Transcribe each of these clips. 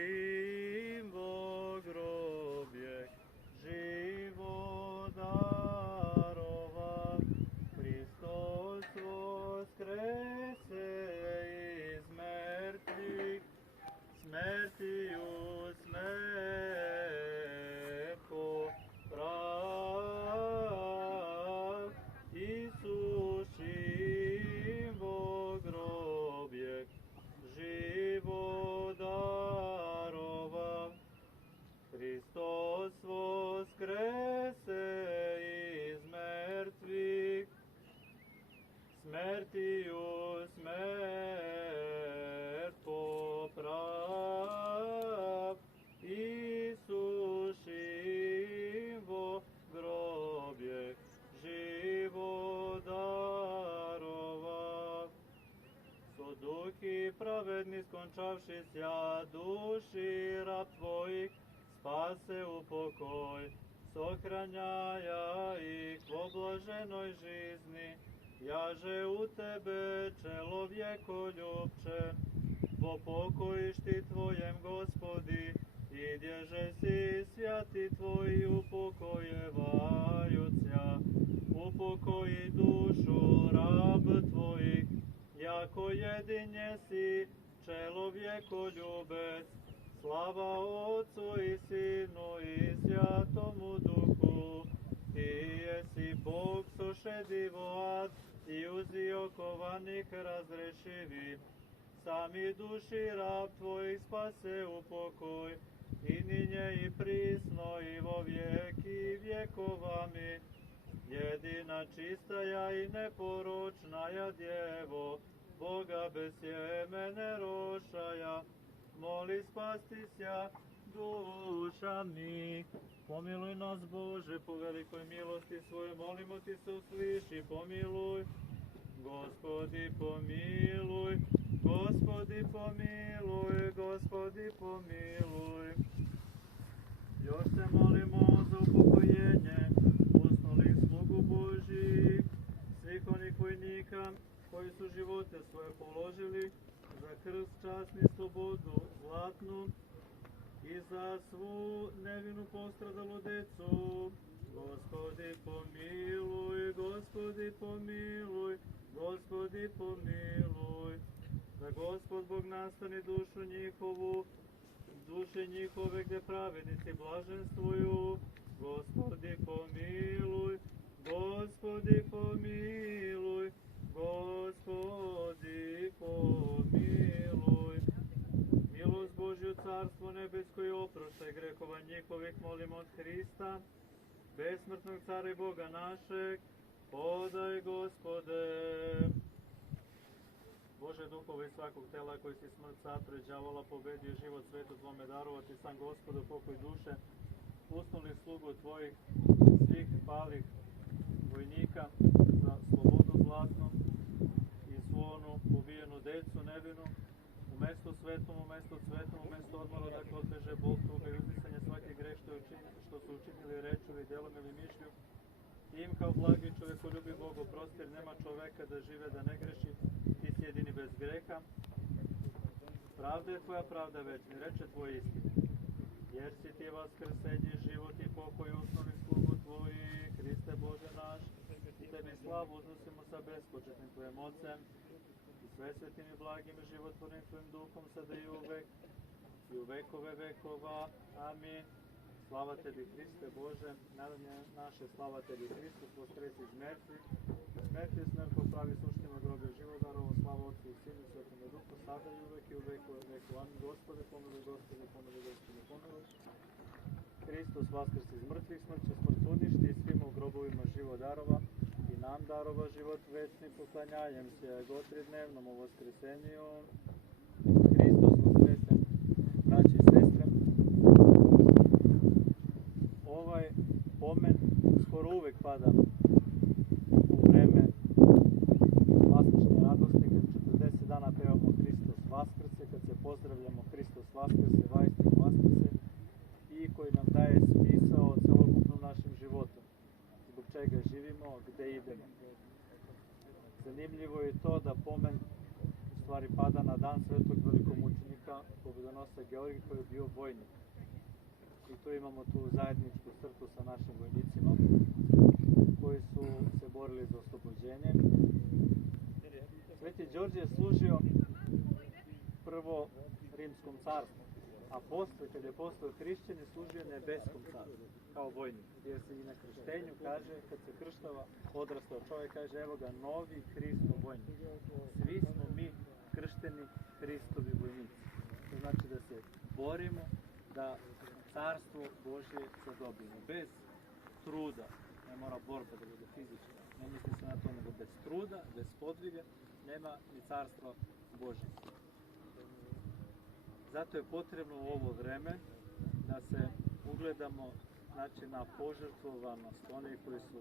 Isušimo grobje, život darova, Hristos voskrese iz mrtvih, smrtiju smrt poprav. Isušimo grobje, život darova, Hristos voskrese iz mrtvih, smrtiju smrt poprav. Isušimo grobje, život darova, so duhi pravedni skončavši sja, duši rab tvojih spase u pokoj, sohranjaja ih po blaženoj žizni. Jaže u tebe čelovjekoljubče, po pokojišti tvojem, Gospodi, idježe si svjati tvoji upokojevaju ća. Upokoji dušu rab tvojih, jako jedinje si čelovjekoljubec. Slava Otcu i Sinu i Svjatomu Duhu, ti jesi Bog sošedivoat i uzio kovanih razrešivi. Sami duši rab tvojih spase u pokoj, i ninje i prisno i vo vijeki vjekovami. Jedina čistaja i neporočnaja djevo, Boga bez sjemene rošaja, moli spasti sja dušami. Pomiluj nas, Bože, po velikoj milosti svojoj, molimo ti se, usliši, pomiluj. Gospodi pomiluj, Gospodi pomiluj, Gospodi pomiluj. Još se molimo za upokojenje usnulih slugu Božjih, svih onih vojnika koji su živote svoje položili za krst, čast i slobodu zlatnu i za svu nevinu postradalu decu. Gospodi pomiluj, Gospodi pomiluj, Gospodi pomiluj. Da Gospod Bog nastani dušu njihovu, duše njihove gdje pravednici blaženstvuju. Gospodi pomiluj, Gospodi pomiluj, Gospodi pomiluj. Milost Božju, carstvo nebesko i oproštaj grehova njihovih, molimo od Hrista, besmrtnog cara i Boga našeg, podaj, Gospode. Bože, duhovi svakog tela koji si smrt satru i đavola pobedio, život svetu tvome darovati, sam Gospodu pokoj duše usnulih slugu tvojih, svih palih vojnika, za slobodu zlatnu i svu onu ubijenu decu nevinu, u mestu svetom, u mestu cvetnom, u mestu odmora, dakle otveže bol, tuga i uzdisanje svaki greh što su učinili rečom i delom ili mišlju. Im kao blagi čovekoljubi Bog oprosti, jer nema čoveka da žive da ne greši, ti si jedini bez greha. Pravda je tvoja pravda večni, reče tvoj istine. Jer si ti vaskrsenje, život i pokoj usnuli slugu tvoji, Hriste Bože naš, i tebi slavu uznosimo sa bespočetnim tvojim ocem i svesvetim i blagim i životvornim tvojim duhom, sada i uvek i u vekove vekova. Amin. Slava tebi, Hriste Bože, narodnje naše, slava tebi, Hristos, voskresi iz mrtvih, smrti smrt popravi, suštima grobe život darovo, slava Otcu i Sinu i Svetome Duhu, sada i uvek i u vekove vekova. Amin. Gospode, pomiluj, Gospode, pomiluj, Gospode, pomiluj. Hristos vaskresi iz mrtvih, smrt će smrt uništi i svima u grobovima život darova i nam darova život večni, poklanjajem se gotridnevnom u voskresenju. Hristos vaskresen, braći i sestre. Ovaj pomen skoro uvek pada u vreme vaskršnje radosti, kad 40 dana pevamo Hristos vaskrse, kad se pozdravljamo Hristos vaskrse, vajstinu vaskrse, i koji nam daje smisao celokupnom našem životu, zbog čega živimo, gde idemo. Zanimljivo je to da pomen stvari pada na dan svetog velikomučenika pobjedonosca Georgija koji je bio vojnik. I tu imamo tu zajedničku crtu sa našim vojnicima koji su se borili za oslobođenje. Sveti Đorđe je služio prvo Rimskom carstvu, a posle, kad je postao hrišćan, je služio Nebeskom carstvu kao vojnik. Jer se i na krštenju kaže, kad se krštava odrastao čovjek, kaže evo ga novi Hristov vojnik. Svi smo mi kršteni Hristovi vojnici. To znači da se borimo da carstvo Božje zadobimo. Bez truda, ne mora borba da bude fizička, ne misli se na to, nego bez truda, bez podviga, nema ni carstva Božje. Zato je potrebno u ovo vreme da se ugledamo, znači, na požrtvovanost onih koji su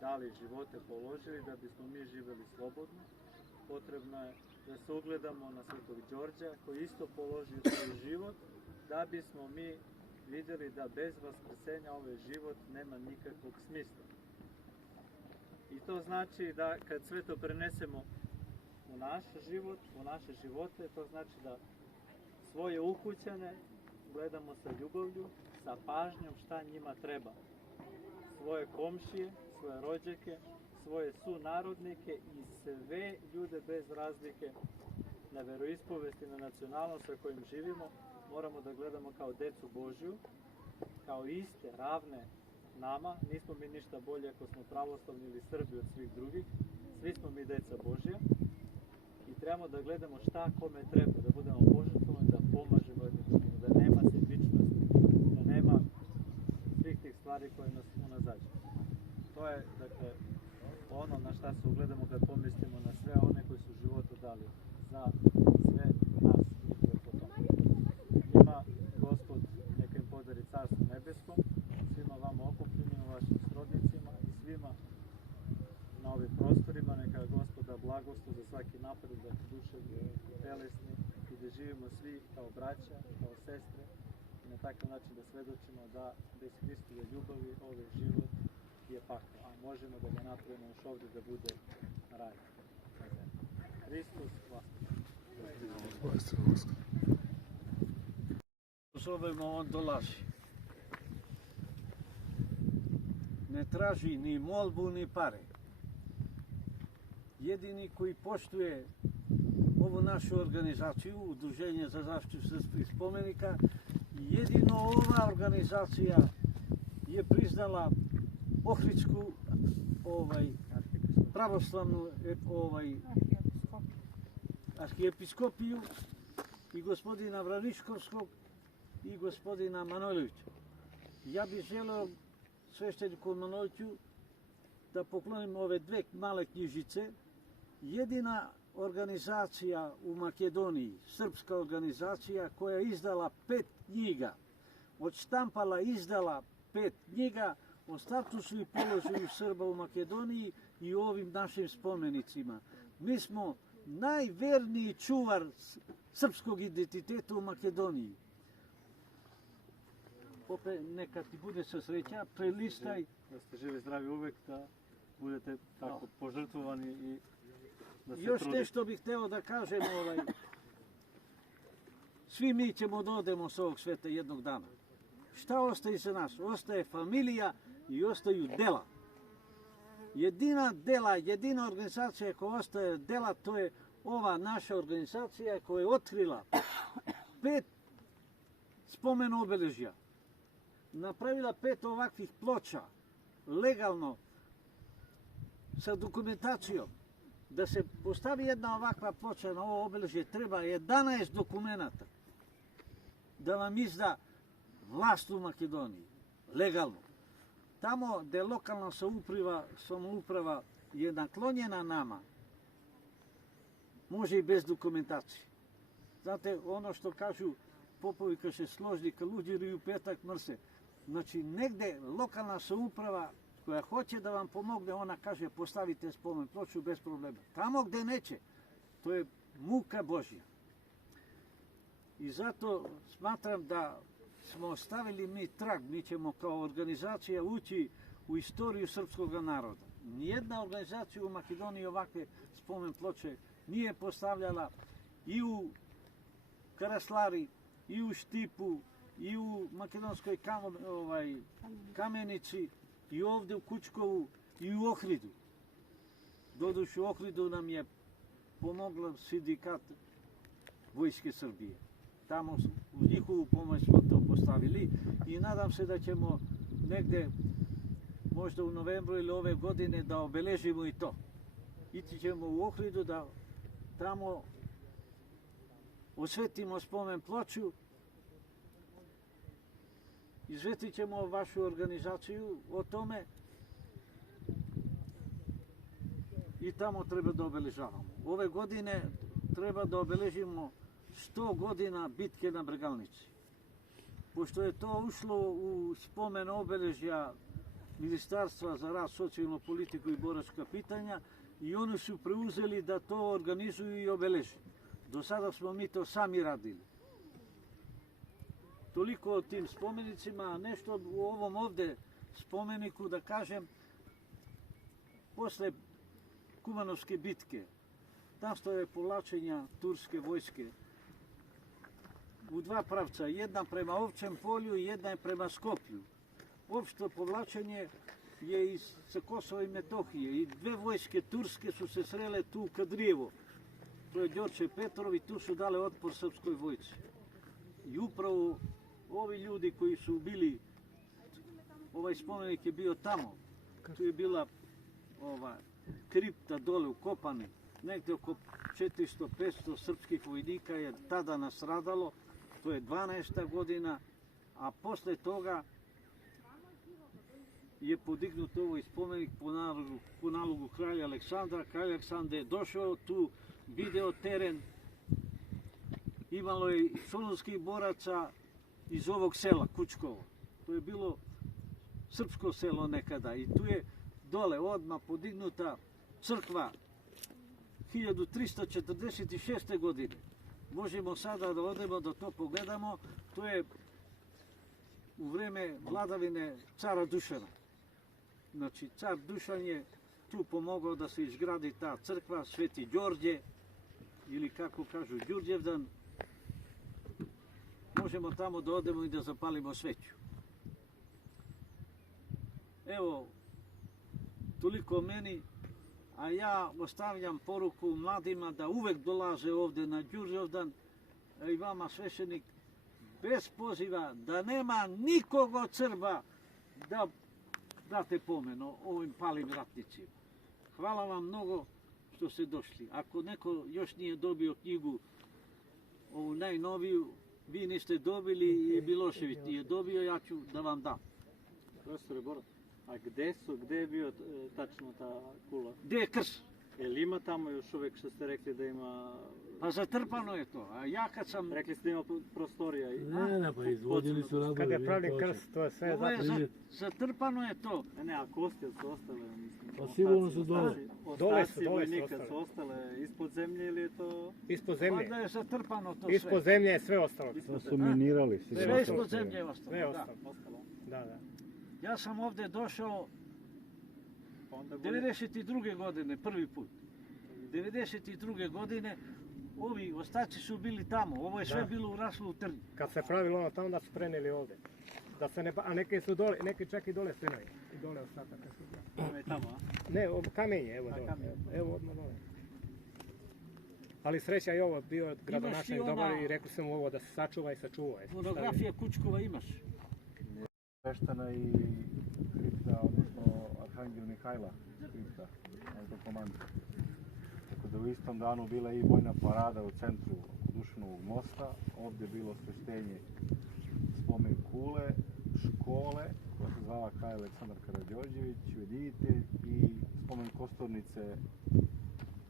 dali živote, položili da bismo mi živjeli slobodno. Potrebno je da se ugledamo na svetog Đorđa koji isto položio svoj život da bismo mi vidjeli da bez vaskrsenja ovaj život nema nikakvog smisla. I to znači da kad sve to prenesemo u naš život, u naše živote, to znači da svoje ukućane gledamo sa ljubavlju, sa pažnjom šta njima treba. Svoje komšije, svoje rođake, svoje sunarodnike i sve ljude bez razlike na veroispovesti, na nacionalnost sa kojim živimo, moramo da gledamo kao decu Božju, kao iste, ravne nama. Nismo mi ništa bolje ako smo pravoslavni ili Srbi od svih drugih. Svi smo mi deca Božja i trebamo da gledamo šta kome treba, da budemo požrtvovani, da pomažemo jednim drugim, da nema sebičnosti, da nema svih tih stvari koje nas unazađe. To je, dakle, ono na šta se ugledamo kad pomislimo na sve one koji su životu dali za sve nas i po tome. Njima Gospod neka im podari carstvo nebeskom, svima vama okupljenim, vašim srodnicima i svima na ovim prostorima. Neka Gospoda blagoslov za svaki napredak duševni, telesni i da živimo svi kao braća, kao sestre i na takav način da svedočimo da bez Hristove ljubavi ovaj život je pakao, a možemo da ga napravimo još ovdje da bude raj. Hristos Vaskrs. Zovemo, on dolazi. Ne traži ni molbu, ni pare. Jedini koji poštuje ovu našu organizaciju, Udruženje za zaštitu srpskih spomenika, jedino ova organizacija je priznala Ohridsku pravoslavnu arhijepiskopiju i gospodina Vraničkovskog i gospodina Manojlovića. Ja bih želeo svešteniku Manojloviću da poklonim ove dve male knjižice. Jedina organizacija u Makedoniji, srpska organizacija koja je izdala 5 knjiga, odštampala, izdala 5 knjiga o statusu i položaju Srba u Makedoniji i o ovim našim spomenicima. Mi smo najverniji čuvar srpskog identiteta u Makedoniji. Opet, neka ti bude sa sreća, prelistaj. Da ste živi, zdravi uvek, da budete tako požrtvovani i da se Još trudite. nešto bih hteo da kažem, svi mi ćemo da odemo s ovog sveta jednog dana. Šta ostaje za nas? Ostaje familija i ostaju dela. Jedina organizacija koja ostaje dela, to je ova naša organizacija koja je otkrila 5 spomen obeležja. Napravila 5 ovakvih ploča, legalno, sa dokumentacijom. Da se postavi jedna ovakva ploča na ovo obeležje, treba 11 dokumenata da vam izda vlast u Makedoniji, legalno. Tamo gde lokalna samouprava je naklonjena nama, može i bez dokumentacije. Znate, ono što kažu popovi kad se složni, kad luđi u petak mrse. Znači, negde lokalna samouprava koja hoće da vam pomogne, ona kaže postavite spomen ploču bez problema. Tamo gde neće, to je muka Božja. I zato smatram da smo stavili mi trag, mi ćemo kao organizacija ući u istoriju srpskog naroda. Nijedna organizacija u Makedoniji ovakve spomen ploče nije postavljala i u Karaslari, i u Štipu, i u Makedonskoj Kamenici, i ovde u Kučkovu, i u Ohridu. Doduše u Ohridu nam je pomogla sindikat Vojske Srbije. Tamo uz njihovu pomoć smo to postavili i nadam se da ćemo negde možda u novembru ili ove godine da obeležimo i to. Ići ćemo u Ohridu da tamo osvetimo spomen ploču, izvetit ćemo vašu organizaciju o tome i tamo treba da obeležavamo. Ove godine treba da obeležimo 100 godina bitke na Bregalnici. Pošto je to ušlo u spomen obeležja Ministarstva za rad, socijalnu politiku i boračka pitanja i oni su preuzeli da to organizuju i obeleže. Do sada smo mi to sami radili. Toliko o tim spomenicima, nešto u ovom ovde spomeniku da kažem, posle Kumanovske bitke, nastao je povlačenja turske vojske u dva pravca, jedna prema Ovčem polju i jedna je prema Skoplju. Opšto povlačenje je sa Kosova i Metohije i dve vojske turske su se srele tu u Kadrijevo. To je Đorđe Petrov i tu su dale otpor srpskoj vojci. I upravo ovi ljudi koji su bili, ovaj spomenik je bio tamo, tu je bila kripta dole ukopane, negde oko 400-500 srpskih vojnika je tada nastradalo, to je 12. godina, a posle toga je podignut ovaj spomenik po nalogu kralja Aleksandra. Kralj Aleksandar je došao tu, video teren, imalo je i solunskih boraca iz ovog sela, Kučkovo. To je bilo srpsko selo nekada i tu je dole odmah podignuta crkva 1346. godine. Možemo sada da odemo da to pogledamo. To je u vreme vladavine cara Dušana. Znači, car Dušan je tu pomogao da se izgradi ta crkva, Sveti Đorđe, ili kako kažu Đurđevdan. Možemo tamo da odemo i da zapalimo sveću. Evo, toliko meni, a ja ostavljam poruku mladima da uvek dolaze ovde na Đurđevdan, i vama sveštenik, bez poziva, da nema nikog od Srba da date pomen ovim palim ratnicima. Hvala vam mnogo što ste došli. Ako neko još nije dobio knjigu, ovu najnoviju, vi niste dobili i Milošević nije dobio, ja ću da vam dam. Profesore Bora, a gde je bio tačno ta kula? Gde je krst? Jel ima tamo još uvek što ste rekli da ima... Pa zatrpano je to, a ja kad sam... Rekli ste da ima prostorija. Ne, pa izvodili su radove. Kad je pravljen krst, to je sve Ovo je zatrpano je to. Ne, a kosti su ostale, mislim. Pa sigurno su dole. Ostaci vojnika su ostale ispod zemlje ili je to... Ispod zemlje. Pa da je zatrpano to sve. Ispod zemlje je sve ostalo. To su minirali. Sve ispod zemlje je ostalo. Sve Da. ostalo. Da. Ja sam ovde došao 92. godine, prvi put. 92. godine, ovi ostaci su bili tamo, ovo je sve bilo uraslo u trnju. Kad se pravilo ono tamo da su preneli ovde. Da se ne, a neke su dole, neke čak i dole stenali. I dole ostataka su. Ovo je tamo, a? Ne, kamenje, evo dole. Evo odmah dole. Ali sreća je ovo, bio gradonačelnik dobar i rekli sam mu ovo da se sačuva i sačuva. Monografija Kučkova imaš. Peštana i kripta, odnosno Arhangel Mihajla kripta, autokomanda. Tako da u istom danu bila i vojna parada u centru Dušanovog mosta, ovdje je bilo osveštenje spomen kule, škole, koja se zvala Kralj Aleksandar Karađorđević, vidite, i spomen kosturnice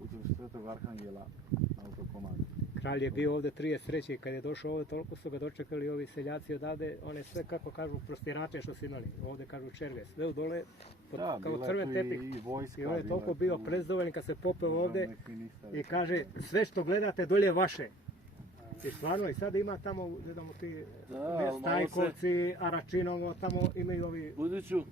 u Svetog Arhangela na autokomandi. Kralj je bio ovde 33. kad je došao ovde, toliko su ga dočekali ovi seljaci odavde, one sve, kako kažu, prostirače što su imali, ovde kažu červe, sve dole, kao crven tepih. I on je toliko bio prezdovoljen kad se popeo ovde i kaže, sve što gledate dolje je vaše. I stvarno, i sada ima tamo, gledamo ti Stajkovci, Aračinovo, tamo imaju ovi... Budiću,